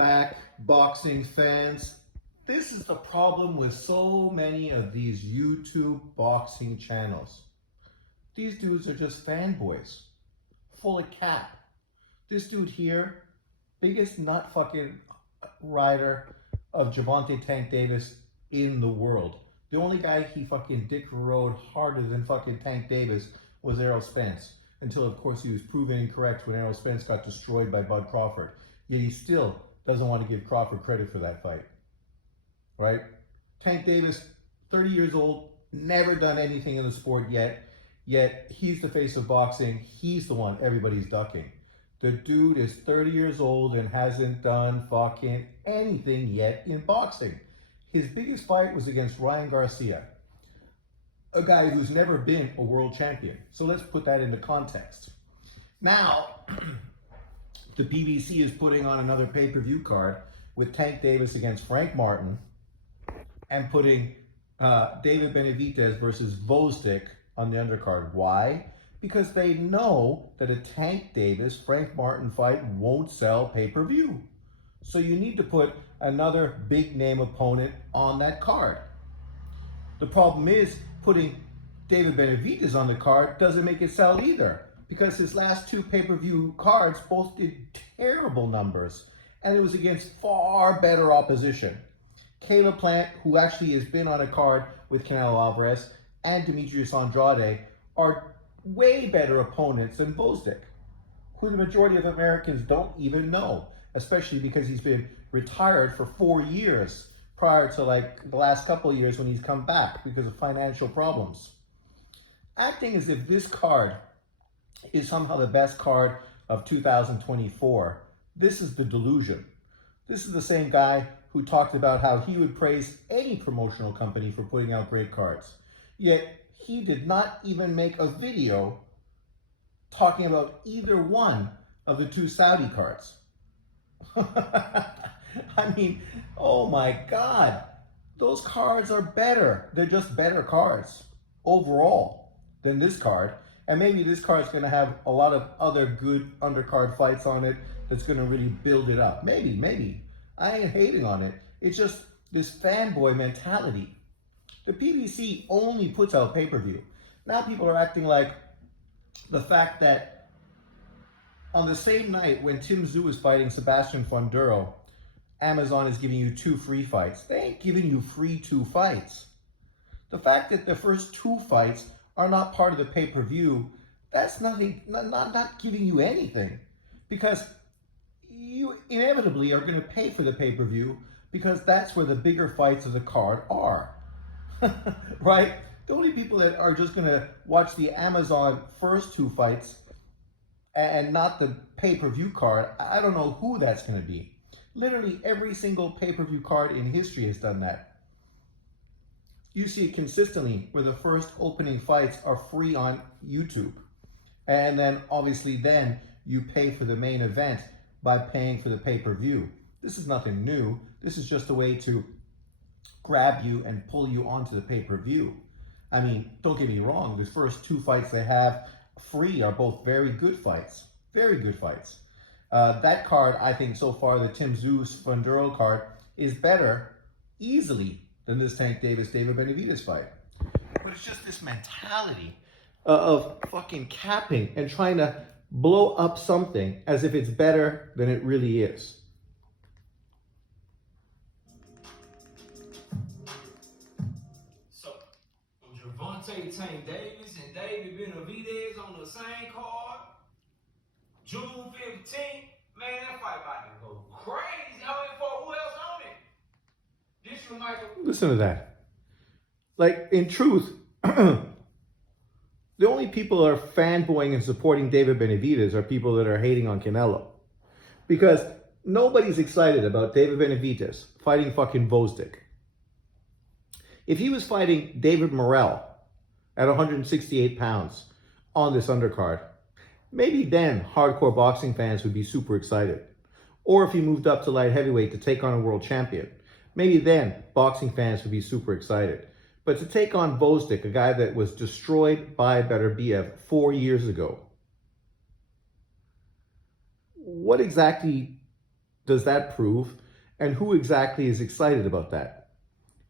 back, boxing fans. This is the problem with so many of these YouTube boxing channels. These dudes are just fanboys, full of cap. This dude here, biggest nut fucking rider of Javante Tank Davis in the world. The only guy he fucking dick rode harder than fucking Tank Davis was Errol Spence. Until, of course, he was proven incorrect when Errol Spence got destroyed by Bud Crawford. Yet he still doesn't want to give Crawford credit for that fight. Right? Tank Davis, 30 years old, never done anything in the sport yet. Yet he's the face of boxing. He's the one everybody's ducking. The dude is 30 years old and hasn't done fucking anything yet in boxing. His biggest fight was against Ryan Garcia, a guy who's never been a world champion. So let's put that into context. Now, the PBC is putting on another pay-per-view card with Tank Davis against Frank Martin and putting David Benavidez versus Gvozdyk on the undercard. Why? Because they know that a Tank Davis-Frank Martin fight won't sell pay-per-view. So you need to put another big-name opponent on that card. The problem is putting David Benavidez on the card doesn't make it sell either, because his last two pay-per-view cards both did terrible numbers, and it was against far better opposition. Caleb Plant, who actually has been on a card with Canelo Alvarez, and Demetrius Andrade are way better opponents than Gvozdyk, who the majority of Americans don't even know, especially because he's been retired for 4 years prior to like the last couple of years when he's come back because of financial problems. Acting as if this card is somehow the best card of 2024, this is the delusion. This is the same guy who talked about how he would praise any promotional company for putting out great cards. Yet he did not even make a video talking about either one of the two Saudi cards. I mean, oh my God, those cards are better. They're just better cards overall than this card. And maybe this card's going to have a lot of other good undercard fights on it that's going to really build it up. Maybe. I ain't hating on it. It's just this fanboy mentality. The PBC only puts out pay-per-view. Now people are acting like the fact that on the same night when Tim Tszyu is fighting Sebastian Funduro, Amazon is giving you 2 free fights. They ain't giving you free 2 fights. The fact that the first 2 fights are not part of the pay-per-view, that's nothing, not giving you anything. Because you inevitably are going to pay for the pay-per-view because that's where the bigger fights of the card are. Right? The only people that are just going to watch the Amazon first 2 fights and not the pay-per-view card, I don't know who that's going to be. Literally every single pay-per-view card in history has done that. You see it consistently where the first opening fights are free on YouTube. And then obviously then you pay for the main event by paying for the pay-per-view. This is nothing new. This is just a way to grab you and pull you onto the pay-per-view. I mean, don't get me wrong, the first 2 fights they have free are both very good fights. Very good fights. That card, I think so far, the Tim Tszyu Funduro card, is better easily than this Tank Davis-David Benavidez fight. But it's just this mentality of fucking capping and trying to blow up something as if it's better than it really is. So, Javante Tank Davis and David Benavidez on the same card, June 15th, man, that fight about to go crazy. Who else on it? This you, Michael. Listen to that. Like, in truth, the only people that are fanboying and supporting David Benavidez are people that are hating on Canelo. Because nobody's excited about David Benavidez fighting fucking Gvozdyk. If he was fighting David Morrell at 168 pounds on this undercard, maybe then hardcore boxing fans would be super excited. Or if he moved up to light heavyweight to take on a world champion, maybe then boxing fans would be super excited. But to take on Gvozdyk, a guy that was destroyed by Beterbiev 4 years ago, what exactly does that prove? And who exactly is excited about that?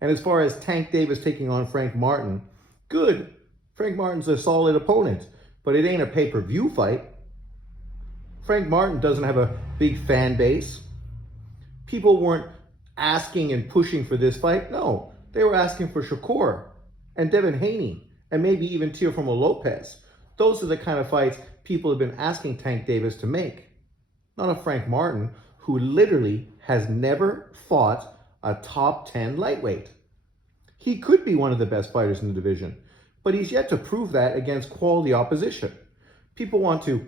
And as far as Tank Davis taking on Frank Martin, good. Frank Martin's a solid opponent, but it ain't a pay-per-view fight. Frank Martin doesn't have a big fan base. People weren't asking and pushing for this fight. No, they were asking for Shakur and Devin Haney and maybe even Teofimo Lopez. Those are the kind of fights people have been asking Tank Davis to make. Not a Frank Martin who literally has never fought a top 10 lightweight. He could be one of the best fighters in the division, but he's yet to prove that against quality opposition. People want to